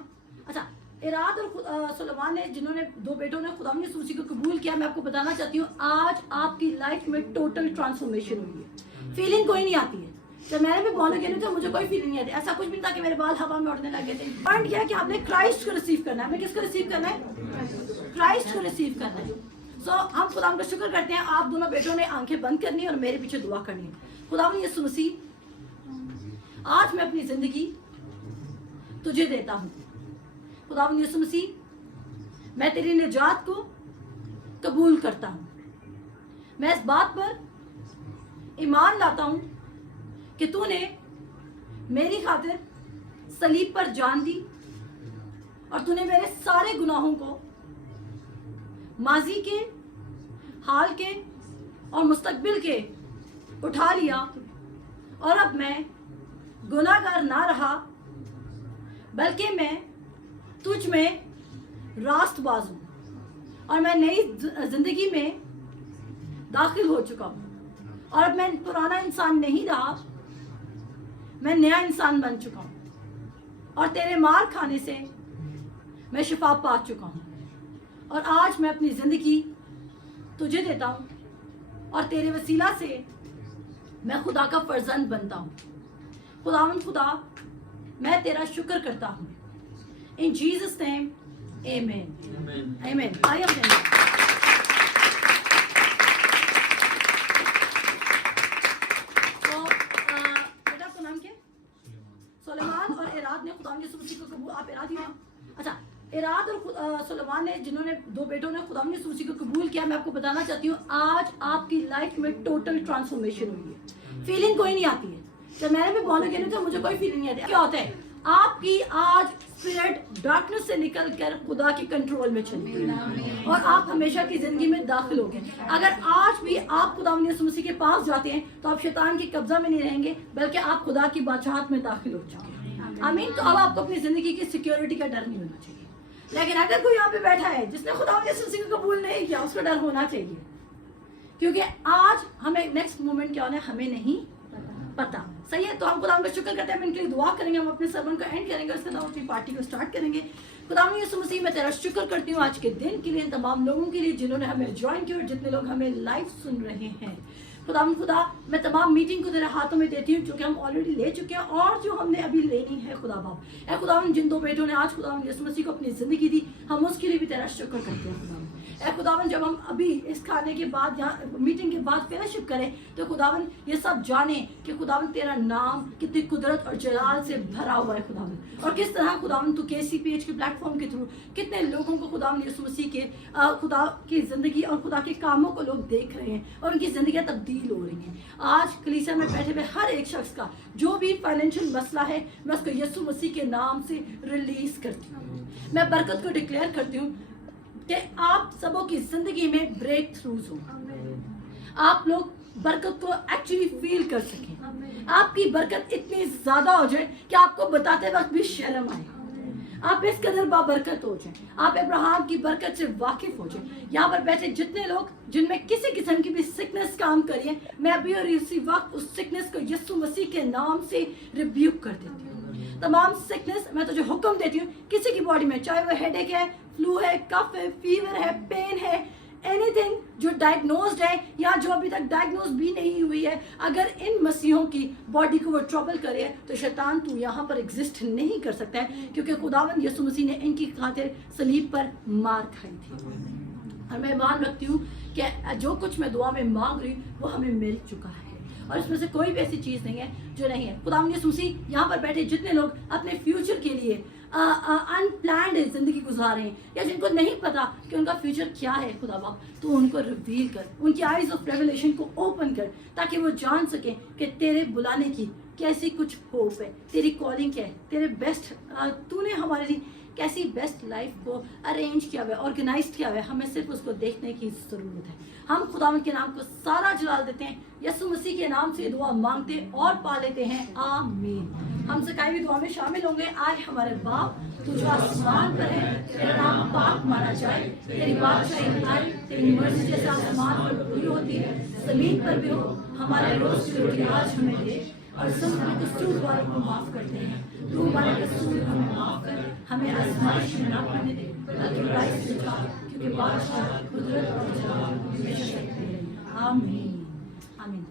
अच्छा, इराद और सुलेमान ने, जिन्होंने दो बेटों ने खुदा यीशु मसीह को कबूल किया, मैं आपको बताना चाहती हूँ आज आपकी लाइफ में टोटल ट्रांसफॉर्मेशन हुई है। फीलिंग कोई नहीं आती है। जब मैंने भी बोला कि तो मुझे कोई फीलिंग नहीं आती, ऐसा कुछ भी नहीं था कि मेरे बाल हवा में उड़ने लगे थे। पॉइंट यह है कि आपने क्राइस्ट को रिसीव करना है। हमें किसको रिसीव करना है? क्राइस्ट को रिसीव करना है। हम खुदा का शुक्र करते हैं। आप दोनों बेटों ने आंखें बंद करनी है और मेरे पीछे दुआ करनी है। खुदा यीशु मसीह, आज मैं अपनी जिंदगी तुझे देता हूँ। खुदा यीशु मसीह, मैं तेरी निजात को कबूल करता हूँ। मैं इस बात पर ईमान लाता हूँ कि तूने मेरी खातिर सलीब पर जान दी और तूने मेरे सारे गुनाहों को, माजी के, हाल के और मुस्तकबिल के उठा लिया और अब मैं गुनाहगार ना रहा, बल्कि मैं तुझ में रास्तबाज हूँ और मैं नई जिंदगी में दाखिल हो चुका हूँ और अब मैं पुराना इंसान नहीं रहा, मैं नया इंसान बन चुका हूँ और तेरे मार खाने से मैं शिफा पा चुका हूँ और आज मैं अपनी ज़िंदगी तुझे देता हूँ और तेरे वसीला से मैं खुदा का फर्जंद बनता हूँ। खुदा, मैं तेरा शुक्र करता हूँ। इन जीसस नेम, आमीन, आमीन। आइए बेटा आपका नाम क्या? सुलेमान और इराद ने खुदा यीशु मसीह को कबूल, आप इराद ही हैं? अच्छा, इराद और सुलेमान ने, जिन्होंने दो बेटों ने खुदा यीशु मसीह को कबूल किया, मैं आपको बताना चाहती हूँ आज आपकी लाइफ में टोटल ट्रांसफॉर्मेशन हुई है। फीलिंग कोई नहीं आती है। जब मैंने भी बोला कि तो मुझे कोई फीलिंग नहीं आती। क्या होता है? आपकी आज स्पिरिट डार्कनेस से निकल कर खुदा के कंट्रोल में चली गई और आप हमेशा की जिंदगी में दाखिल हो गए। अगर आज भी आप खुदा यीशु मसीह के पास जाते हैं तो आप शैतान की कब्जा में नहीं रहेंगे, बल्कि आप खुदा की बादशाहत में दाखिल हो जाएंगे। आमीन। तो अब आपको अपनी जिंदगी की सिक्योरिटी का डर नहीं होना चाहिए। लेकिन अगर कोई यहाँ पे बैठा है जिसने खुदा यीशु मसीह को कबूल नहीं किया, उसका डर होना चाहिए, क्योंकि आज हमें नेक्स्ट मोमेंट क्या होना है हमें नहीं पता। सही है? तो हम खुदा का शुक्र करते हैं। हम इनके लिए दुआ करेंगे, हम अपने सरमन को एंड करेंगे, उसके बाद अपनी पार्टी को स्टार्ट करेंगे। खुदा यीशु मसीह, मैं तेरा शुक्र करती हूँ आज के दिन के लिए, इन तमाम लोगों के लिए जिन्होंने हमें ज्वाइन किया और जितने लोग हमें लाइव सुन रहे हैं। खुदा, मैं तमाम मीटिंग को तेरे हाथों में देती हूँ, क्योंकि हम ऑलरेडी ले चुके हैं और जो हमने अभी लेनी है। खुदा बाप, खुदा जिन दो बेटों ने आज खुदा यीशु मसीह को अपनी ज़िंदगी दी, हम उसके लिए भी तेरा शुक्र करते हैं। खुदा اے खुदावन जब हम अभी इस खाने के बाद यहाँ मीटिंग के बाद फेलोशिप करें तो खुदावन ये सब जाने कि खुदावन तेरा नाम कितनी कुदरत और जलाल से भरा हुआ है खुदावन, और किस तरह खुदावन तू KCPH के प्लेटफॉर्म के थ्रू कितने लोगों को खुदावन यीशु मसीह के खुदा की ज़िंदगी और खुदा के कामों को लोग देख रहे हैं और उनकी ज़िंदगियाँ तब्दील हो रही हैं। आज कलीसिया में बैठे हुए हर एक शख्स का जो भी फाइनेंशियल मसला है मैं उसको यीशु मसीह के नाम से रिलीज करती हूँ। मैं बरकत को डिक्लेयर करती हूँ कि आप सबों की ज़िंदगी में ब्रेक थ्रूज हो, आप लोग बरकत को एक्चुअली फील कर सकें, आपकी बरकत इतनी ज़्यादा हो जाए कि आपको बताते वक्त भी शर्म आए, आप इस कदर बाबरकत हो जाए, आप अब्राहम की बरकत से वाकिफ हो जाए। यहाँ पर बैठे जितने लोग जिनमें किसी किस्म की भी सिकनेस काम करिए, मैं अभी और इसी वक्त उस सिकनेस को यीशु मसीह के नाम से रिब्यूक कर देती हूँ। तमाम सिकनेस मैं तुझे हुक्म देती हूँ, किसी की बॉडी में चाहे वो हेडेक है, फ्लू है, कफ है, फीवर है, पेन है, एनीथिंग जो डायग्नोज्ड है या जो अभी तक डायग्नोज भी नहीं हुई है, अगर इन मसीहों की बॉडी को वो ट्रबल करे तो शैतान तू यहाँ पर एग्जिस्ट नहीं कर सकता है, क्योंकि खुदावन यीशु मसीह ने इनकी खातिर सलीब पर मार खाई थी। और मैं मान रखती हूँ कि जो कुछ मैं दुआ में मांग रही हूँ वो हमें मिल चुका है, और इसमें से कोई भी ऐसी चीज़ नहीं है जो नहीं है। खुदावन यीशु मसीह यहाँ पर बैठे जितने लोग अपने फ्यूचर के लिए अनप्लान्ड ज़िंदगी गुजार रहे हैं या जिनको नहीं पता कि उनका फ्यूचर क्या है, खुदा बाप तो उनको रिवील कर, उनकी आइज़ ऑफ रेवलेशन को ओपन कर, ताकि वो जान सकें कि तेरे बुलाने की कैसी कुछ होप है, तेरी कॉलिंग क्या है, तेरे बेस्ट तूने हमारे लिए कैसी बेस्ट लाइफ को अरेंज किया हुआ है, ऑर्गेनाइज किया हुआ है। हमें सिर्फ उसको देखने की ज़रूरत है। हम खुदावन के नाम को सारा जलाल देते हैं, यीशु मसीह के नाम से दुआ मांगते और पा लेते हैं, आमीन। हम सकाई भी दुआ में शामिल होंगे। आए हमारे बाप तू जो आसमान पर है, तेरा नाम पाक माना जाए, तेरी बादशाही आए, तेरी मर्जी जैसे आसमान पर पूरी होती है ज़मीन पर भी हो। हमारे रोज़ की रोटी आज हमें दे, और सब हमें कसूर वालों को माफ़ करते हैं, तू हमारे कसूर हमें माफ़ कर, हमें आज़माइश में ना पड़ने दे, बल्कि बुराई से बचा, क्योंकि बादशाह कुदरत और जलाल हमेशा तेरे हैं। आमीन आमीन।